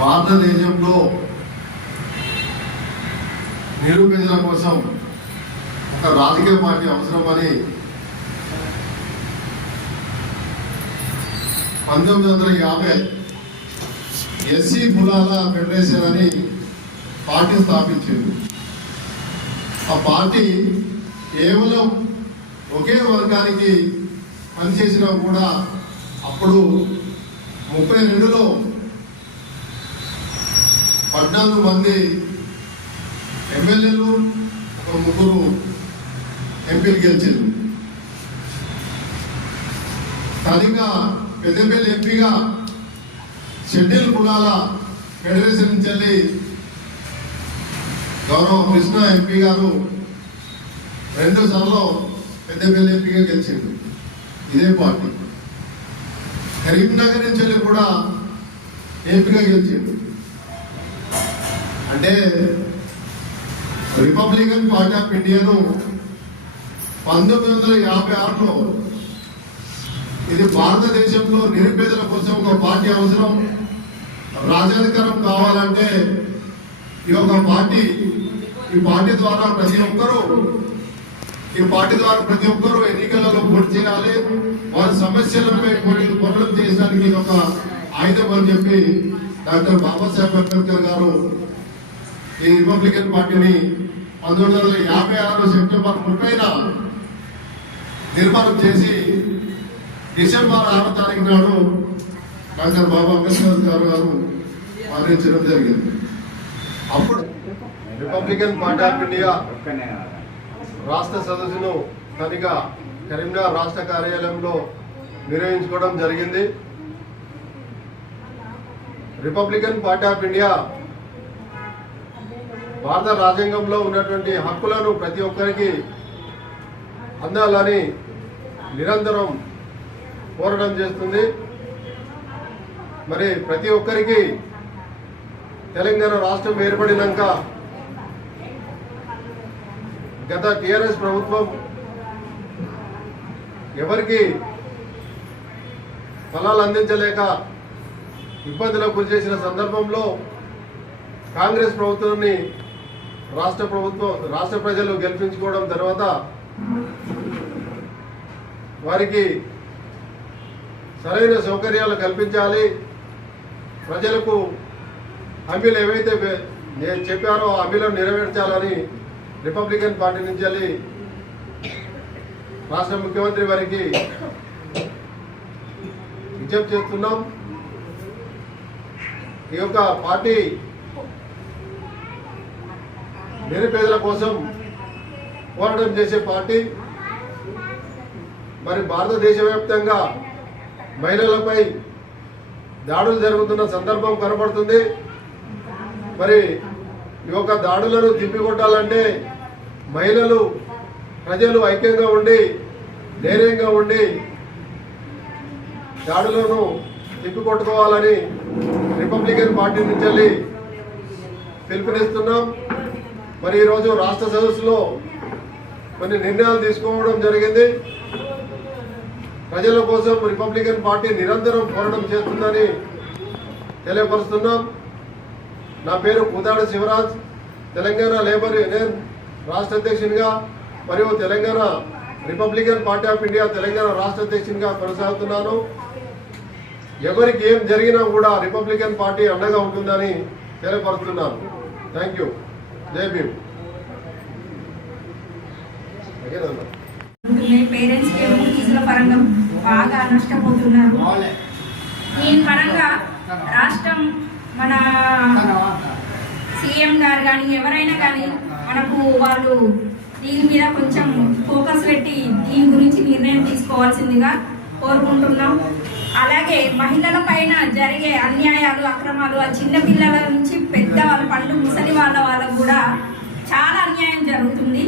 భారతదేశంలో నిరుపేదల కోసం ఒక రాజకీయ పార్టీ అవసరమని పంతొమ్మిది వందల యాభై ఎస్సీ కులాల ఫెడరేషన్ అని పార్టీ స్థాపించింది. ఆ పార్టీ కేవలం ఒకే వర్గానికి పనిచేసినా కూడా అప్పుడు ముప్పై రెండులో పద్నాలుగు మంది ఎమ్మెల్యేలు ఒక ముగ్గురు ఎంపీలు గెలిచారు. స్థానిక పెద్దపల్లి ఎంపీగా షెడ్యూల్ కులాల ఫెడరేషన్ నుంచి వెళ్ళి గౌరవ కృష్ణ ఎంపీ గారు రెండు సార్లు పెద్దపల్లి ఎంపీగా గెలిచిండు ఇదే పార్టీ. కరీంనగర్ నుంచి వెళ్ళి కూడా ఎంపీగా గెలిచిండు అంటే రిపబ్లికన్ పార్టీ ఆఫ్ ఇండియాను పంతొమ్మిది వందల యాభై ఆరులో ఇది భారతదేశంలో నిరుపేదల కోసం ఒక పార్టీ అవసరం రాజాధికారం కావాలంటే ఈ యొక్క పార్టీ ఈ పార్టీ ద్వారా ప్రతి ఒక్కరూ ఈ పార్టీ ద్వారా ప్రతి ఒక్కరూ ఎన్నికలలో పోటీ చేయాలి వారి సమస్యలపై పోటీ పనులు చేయడానికి ఇది ఒక ఆయుధం అని చెప్పి డాక్టర్ బాబాసాహెబ్ అంబేద్కర్ గారు ఈ రిపబ్లికన్ పార్టీని పంతొమ్మిది వందల యాభై ఆరు సెప్టెంబర్ ముప్పైన నిర్మాణం చేసి డిసెంబర్ ఆరో తారీఖు నాడు డాక్టర్ బాబా అంబేద్కర్ గారు గారు మరణించడం జరిగింది. అప్పుడు రిపబ్లికన్ పార్టీ ఆఫ్ ఇండియా రాష్ట్ర సదస్సును తనిగా కరీంనగర్ రాష్ట్ర కార్యాలయంలో నిర్వహించుకోవడం జరిగింది. రిపబ్లికన్ పార్టీ ఆఫ్ ఇండియా భారత రాజ్యాంగంలో ఉన్నటువంటి హక్కులను ప్రతి ఒక్కరికి అందాలని నిరంతరం పోరాటం చేస్తుంది. మరి ప్రతి ఒక్కరికి తెలంగాణ రాష్ట్రం ఏర్పడినాక గత టీఆర్ఎస్ ప్రభుత్వం ఎవరికి ఫలాలు అందించలేక ఇబ్బందులకు గురి చేసిన సందర్భంలో కాంగ్రెస్ ప్రభుత్వాన్ని రాష్ట్ర ప్రభుత్వం రాష్ట్ర ప్రజలు గెలిపించుకోవడం తర్వాత వారికి సరైన సౌకర్యాలు కల్పించాలి. ప్రజలకు హామీలు ఏవైతే నేను చెప్పారో ఆ హామీలను నెరవేర్చాలని రిపబ్లికన్ పార్టీ నుంచి వెళ్ళి రాష్ట్ర ముఖ్యమంత్రి వారికి విజ్ఞప్తి చేస్తున్నాం. ఈ యొక్క పార్టీ నిరుపేదల కోసం పోరాటం చేసే పార్టీ. మరి భారతదేశ వ్యాప్తంగా మహిళలపై దాడులు జరుగుతున్న సందర్భం కనబడుతుంది మరి ఈ యొక్క దాడులను తిప్పికొట్టాలంటే మహిళలు ప్రజలు ఐక్యంగా ఉండి ధైర్యంగా ఉండి దాడులను తిప్పికొట్టుకోవాలని రిపబ్లికన్ పార్టీ నుంచి వెళ్ళి పిలుపునిస్తున్నాం. మరి ఈరోజు రాష్ట్ర సదస్సులో కొన్ని నిర్ణయాలు తీసుకోవడం జరిగింది. ప్రజల కోసం రిపబ్లికన్ పార్టీ నిరంతరం పోరాటం చేస్తుందని తెలియపరుస్తున్నాం. నా పేరు కుదాడ శివరాజ్. తెలంగాణ లేబర్ యూనియన్ రాష్ట్ర అధ్యక్షునిగా మరియు Telangana republican party of India Telangana రాష్ట్ర అధ్యక్షునిగా కొనసాగుతున్నాను. ఎవరికి ఏం జరిగినా కూడా రిపబ్లికన్ పార్టీ అండగా ఉంటుందని తెలియపరుస్తున్నాను. Thank you. జై భీమ్. పేరెంట్స్ ఫీజుల పరంగా బాగా నష్టపోతున్నారు. దీని పరంగా రాష్ట్రం మన సీఎం గారు కానీ ఎవరైనా కానీ మనకు వాళ్ళు దీని మీద కొంచెం ఫోకస్ పెట్టి దీని గురించి నిర్ణయం తీసుకోవాల్సిందిగా కోరుకుంటున్నాం. అలాగే మహిళల పైన జరిగే అన్యాయాలు అక్రమాలు ఆ చిన్న పిల్లల నుంచి పెద్ద వాళ్ళ పళ్ళు ముసలి వాళ్ళ వాళ్ళకు కూడా చాలా అన్యాయం జరుగుతుంది.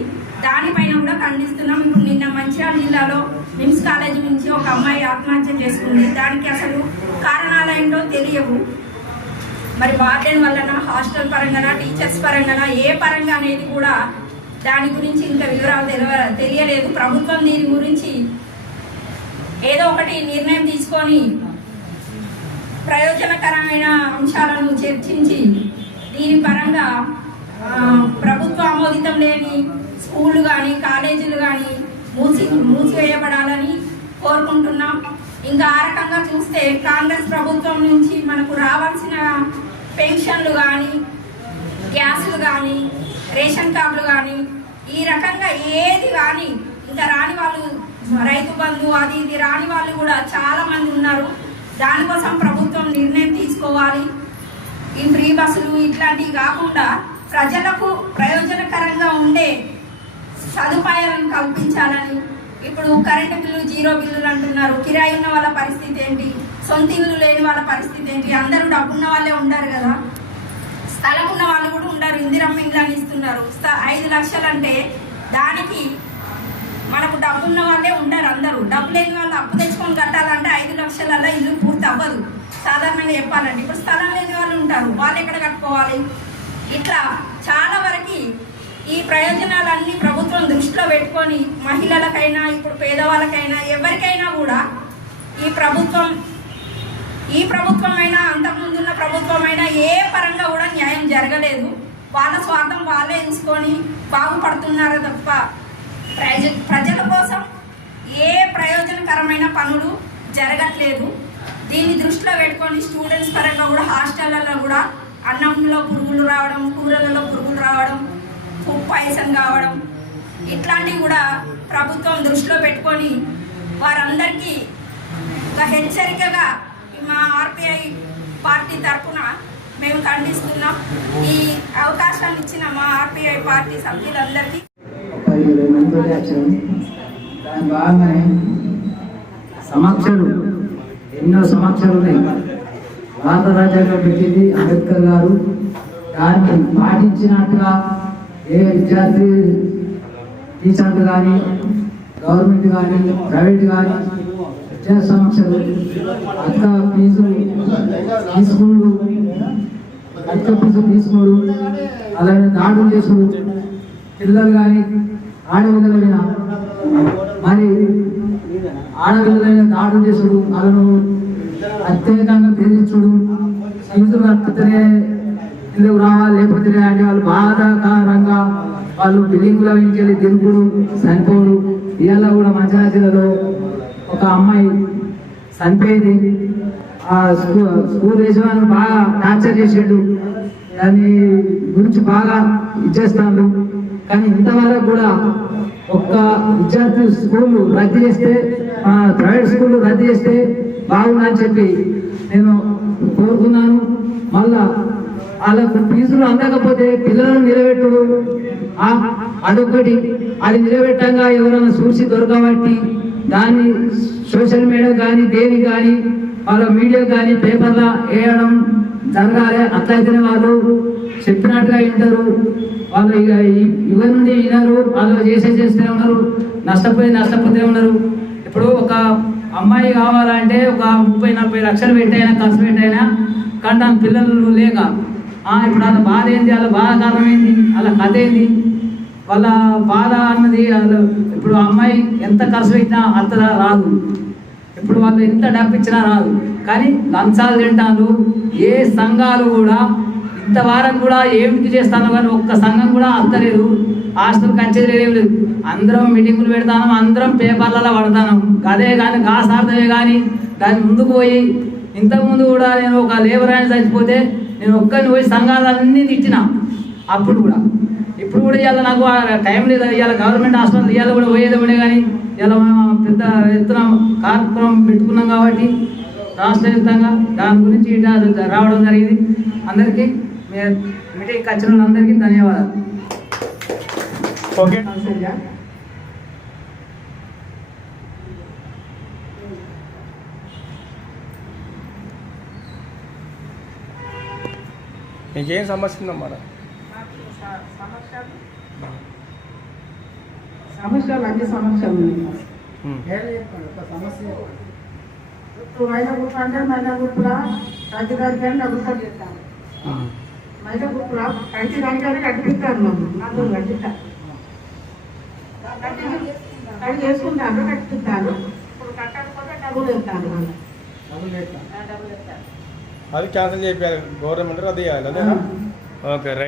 దానిపైన కూడా ఖండిస్తున్నాం. ఇప్పుడు నిన్న మంచిర్యాల జిల్లాలో మిమ్స్ కాలేజీ నుంచి ఒక అమ్మాయి ఆత్మహత్య చేసుకుంది. దానికి అసలు కారణాలు ఏంటో తెలియవు. మరి వార్డెన్ వలన హాస్టల్ పరంగా టీచర్స్ పరంగానా ఏ పరంగా అనేది కూడా దాని గురించి ఇంకా వివరాలు తెలియ తెలియలేదు. ప్రభుత్వం దీని గురించి ఏదో ఒకటి నిర్ణయం తీసుకొని ప్రయోజనకరమైన అంశాలను చర్చించి దీని పరంగా ప్రభుత్వ ఆమోదితం లేని స్కూళ్ళు కానీ కాలేజీలు కానీ మూసి మూసివేయబడాలని కోరుకుంటున్నాం. ఇంకా ఆ రకంగా చూస్తే కాంగ్రెస్ ప్రభుత్వం నుంచి మనకు రావాల్సిన పెన్షన్లు కానీ గ్యాసులు కానీ రేషన్ కార్డులు కానీ ఈ రకంగా ఏది కానీ ఇంకా రాని వాళ్ళు రైతు బంధు అది ఇది రాని వాళ్ళు కూడా చాలా మంది ఉన్నారు. దానికోసం ప్రభుత్వం నిర్ణయం తీసుకోవాలి. ఈ ఫ్రీ బస్సులు ఇట్లాంటివి కాకుండా ప్రజలకు ప్రయోజనకరంగా ఉండే సదుపాయాలను కల్పించాలని. ఇప్పుడు కరెంటు బిల్లు జీరో బిల్లులు అంటున్నారు. కిరాయి ఉన్న వాళ్ళ పరిస్థితి ఏంటి? సొంత ఇల్లు లేని వాళ్ళ పరిస్థితి ఏంటి? అందరూ డబ్బున్న వాళ్ళే ఉంటారు కదా. స్థలం ఉన్న వాళ్ళు కూడా ఉండరు ఇందిరమ్మ ఇండ్లు అని ఇస్తున్నారు. స్థ- ఐదు లక్షలు అంటే దానికి మనకు డబ్బున్న వాళ్ళే ఉండరు అందరూ. డబ్బు లేని వాళ్ళు అప్పు తెచ్చుకొని కట్టాలంటే ఐదు లక్షలలో ఇల్లు పూర్తి అవ్వదు సాధారణంగా చెప్పాలంటే. ఇప్పుడు స్థలం లేని వాళ్ళు ఉంటారు. వాళ్ళు ఎక్కడ కట్టుకోవాలి? ఇట్లా చాలా వరకు ఈ ప్రయోజనాలన్నీ ప్రభుత్వం దృష్టిలో పెట్టుకొని మహిళలకైనా ఇప్పుడు పేదవాళ్ళకైనా ఎవరికైనా కూడా ఈ ప్రభుత్వం ఈ ప్రభుత్వమైనా అంతకుముందున్న ప్రభుత్వమైనా ఏ పరంగా కూడా న్యాయం జరగలేదు. వాళ్ళ స్వార్థం వాళ్ళే ఎంచుకొని బాగుపడుతున్నారు తప్ప ప్రయోజ ప్రజల కోసం ఏ ప్రయోజనకరమైన పనులు జరగట్లేదు. దీన్ని దృష్టిలో పెట్టుకొని స్టూడెంట్స్ పరంగా కూడా హాస్టళ్ళలో కూడా అన్నంలో పురుగులు రావడం కూరలలో పురుగులు రావడం ఫుడ్ పాయిజన్ కావడం ఇట్లాంటివి కూడా ప్రభుత్వం దృష్టిలో పెట్టుకొని వారందరికీ ఒక హెచ్చరికగా మా ఆర్పిఐ పార్టీ తరఫున మేము ఖండిస్తున్నాం. ఈ అవకాశాన్ని ఇచ్చిన మా ఆర్పిఐ పార్టీ సభ్యులందరికీ ఒక ఇరవై మందితో వచ్చాము దాని భాగంగానే సమక్షలు ఎన్నో సమక్షలు ఉన్నాయి. భారత రాజ్యాంగం పెట్టింది అంబేద్కర్ గారు దాన్ని పాటించినట్టుగా ఏ విద్యార్థి టీచర్లు కానీ గవర్నమెంట్ కానీ ప్రైవేట్ కానీ విద్యా సమక్షలు అక్క ఫీజు తీసుకుడు అక్క ఫీజు తీసుకోడు అలాగే దాడులు చేసుడు పిల్లలు కానీ ఆడపిల్లలైన మరి ఆడపిల్లలైన దాడులు చేసుడు వాళ్ళను అత్యేకంగా బెదిరించుడు. ఫీజులు కట్టుతూనే ఇల్లు రావాలి లేకపోతే అంటే వాళ్ళు బాధాకరంగా వాళ్ళు బిల్డింగ్ల నుంచి వెళ్ళి తిరుగుడు చనిపోడు. ఇవాళ కూడా మంచిర్యాల జిల్లాలో ఒక అమ్మాయి చనిపోయింది. ఆ స్కూల్ స్కూల్ యజమాని బాగా టార్చర్ చేసాడు. దాని గురించి బాగా ఇచ్చేస్తాడు కానీ ఇంతవరకు కూడా ఒక్క విద్యార్థి స్కూల్ రద్దు చేస్తే ప్రైవేట్ స్కూల్ రద్దు చేస్తే బాగుందని చెప్పి నేను కోరుకున్నాను మళ్ళా వాళ్ళకు ఫీజులు అందకపోతే పిల్లలను నిలబెట్టుడు. అదొకటి అది నిలబెట్టంగా ఎవరైనా చూసి దొరకబట్టి దాన్ని సోషల్ మీడియా కానీ దేని కానీ వాళ్ళ మీడియా కానీ పేపర్లో వేయడం జరగాలి. అట్లయితేనే వాళ్ళు చెప్పినట్టుగా వింటారు. వాళ్ళు ఇక ఈ- నుండి వినరు వాళ్ళు చేసే చేస్తూనే ఉన్నారు నష్టపోయి నష్టపోతూనే ఉన్నారు. ఇప్పుడు ఒక అమ్మాయి కావాలంటే ఒక ముప్పై నలభై లక్షలు పెట్టైనా ఖర్చు పెట్టైనా కానీ దాని పిల్లలు లేక ఇప్పుడు వాళ్ళ బాధ ఏంది వాళ్ళ బాధ కారణం ఏంది వాళ్ళ కథ ఏంది? వాళ్ళ బాధ అన్నది వాళ్ళు ఇప్పుడు అమ్మాయి ఎంత ఖర్చు పెట్టినా అంత రాదు. ఇప్పుడు వాళ్ళు ఎంత డబ్బు ఇచ్చినా రాదు. కానీ లంచాలు తింటాను ఏ సంఘాలు కూడా ఇంతవారం కూడా ఏమిటి చేస్తాను కానీ ఒక్క సంఘం కూడా అత్తలేదు హాస్టల్ కంచేది లేదు. అందరం మీటింగులు పెడతాను అందరం పేపర్లలో పడతాను. అదే కానీ కాసార్థమే కానీ దాని ముందుకు పోయి ఇంతకుముందు కూడా నేను ఒక లేబర్ ఆయన చచ్చిపోతే నేను ఒక్కరిని పోయి సంఘాలన్నీ తిట్టిన. అప్పుడు కూడా. ఇప్పుడు కూడా ఇవాళ నాకు ఆ టైం లేదు. ఇవాళ గవర్నమెంట్ హాస్పిటల్ ఇవాళ కూడా పోయేది ఉండే కానీ ఇలా పెద్ద ఎత్తున కార్యక్రమం పెట్టుకున్నాం కాబట్టి రాష్ట్ర వ్యాప్తంగా దాని గురించి రావడం జరిగింది. అందరికీ మీ- మీటింగ్కి వచ్చిన వాళ్ళందరికీ ధన్యవాదాలు. ఓకే నీకేం సమస్య ఉందమ్మా? సమస్యలు? అన్ని సమస్యలు. ఇప్పుడు మహిళా గ్రూప్ అంటే మహిళా గ్రూపుల ప్రతి దానికైనా డబ్బులు చెప్తాను మహిళా గ్రూపుల ప్రతి దానికైనా కట్టిస్తాను నన్ను నాకు కట్టిస్తా కట్టి చేసుకుంటాను కట్టిస్తాను ఇప్పుడు కట్టకపోతే డబ్బులు వేస్తాను మళ్ళీ. అది క్యాన్సిల్ చేయాలి గవర్నమెంట్ రద్దు చేయాలి అదేనా? Okay right.